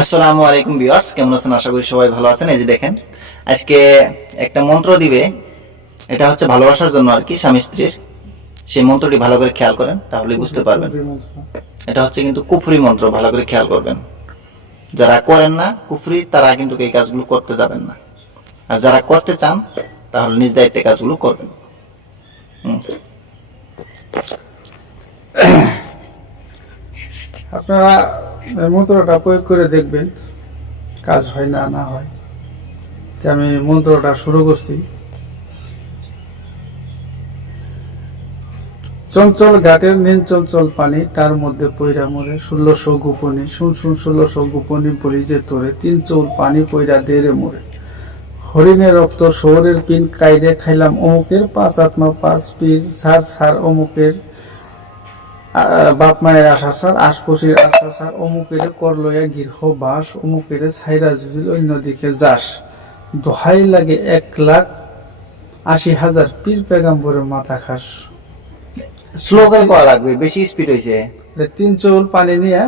আসসালামু আলাইকুম ভিউয়ার্স, কেমন আছেন? আশা করি সবাই ভালো আছেন। এই যে দেখেন, আজকে একটা মন্ত্র দিবে। এটা হচ্ছে ভালোবাসার জন্য আর কি, স্বামী স্ত্রীর। সেই মন্ত্রটি ভালো করে খেয়াল করেন তাহলে বুঝতে পারবেন। এটা হচ্ছে কিন্তু কুফরি মন্ত্র, ভালো করে খেয়াল করবেন। যারা করেন না কুফরি, তারা কিন্তু এই কাজগুলো করতে যাবেন না। আর যারা করতে চান, তাহলে নিজ দায়িত্বে কাজগুলো করবেন। আপনারা মন্ত্রটা প্রয়োগ করে দেখবেন, কাজ হয় না না হয়। তো আমি মন্ত্রটা শুরু করছি। চঞ্চল ঘাটের নীল চঞ্চল পানি, তার মধ্যে পইরা মরে। ষোলোশো গোপনী, শুন শুন, ষোলোশো গোপনী বলি যে তোরে। তিন চৌল পানি পইরা দেরে মরে। হরিণের রক্ত শহরের পিন কাইরে খাইলাম অমুকের, পাঁচ আত্মা, পাঁচ পীর, সার সার অমুকের। বাপ মায়ের আশা সার আশপশির আশা সার অমুকের কর লইয়া গৃহ বাস অমুকের ছাইরা জুজিল অন্যদিকে যাস। দোহাই লাগে এক লাখ আশি হাজার পীর পেগাম্বরে মাথা খাস। করা লাগবে বেশি স্পিড হয়েছে এটা তিন চৌল পানি নিয়ে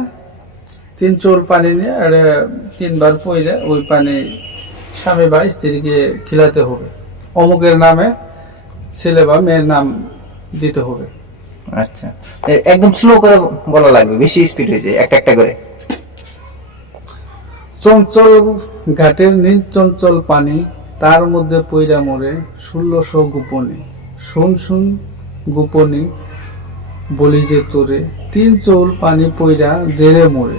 তিন চৌল পানি নিয়ে তিনবার পইলে ওই পানি স্বামী বা স্ত্রীকে খিলাতে হবে। অমুকের নামে ছেলে বা মেয়ের নাম দিতে হবে। আচ্ছা। একদম স্লো করে বলা লাগবে, বেশি স্পিড হয়েছে একটা একটা করে। চঞ্চল ঘাটের নীল চঞ্চল পানি, তার মধ্যে পইরা মরে গোপনী। শুন শুন, গোপনী বলি যে তোরে, তিন পানি পইরা মরে।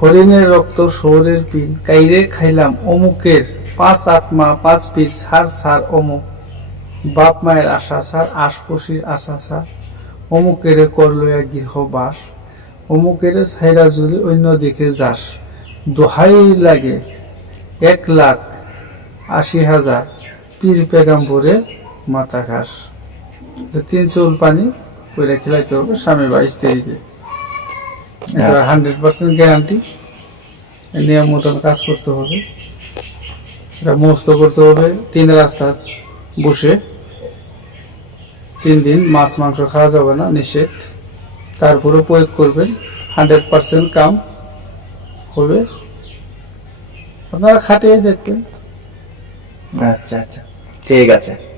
হরিণের রক্ত শহরের পিন, কাইরে খাইলাম অমুকের। পাঁচ আত্মা, পাঁচ পীর, সার সার, অমুক। বাপ মায়ের আশা, সার, আশপশির আশা, সার। অমুকের কর লইয়া গৃহ বাস অমুকের ছাইরা যদি অন্য দিকে যাস দোহাই লাগে এক লাখ আশি হাজার পীর পেগাম্বরে মাথা ঘাস। তিন চুল পানি করে খেলাইতে হবে স্বামী বা স্ত্রীকে এটা হান্ড্রেড পার্সেন্ট গ্যারান্টি নিয়ম মতন কাজ করতে হবে। এটা মুখস্থ করতে হবে তিন রাস্তা বসে। তিন দিন মাছ, মাংস খাওয়া যাবে না, নিষেধ। তারপরে প্রয়োগ করবেন। হান্ড্রেড পারসেন্ট কাম হবে। আপনারা খাটিয়ে দেখবেন। আচ্ছা আচ্ছা। ঠিক আছে।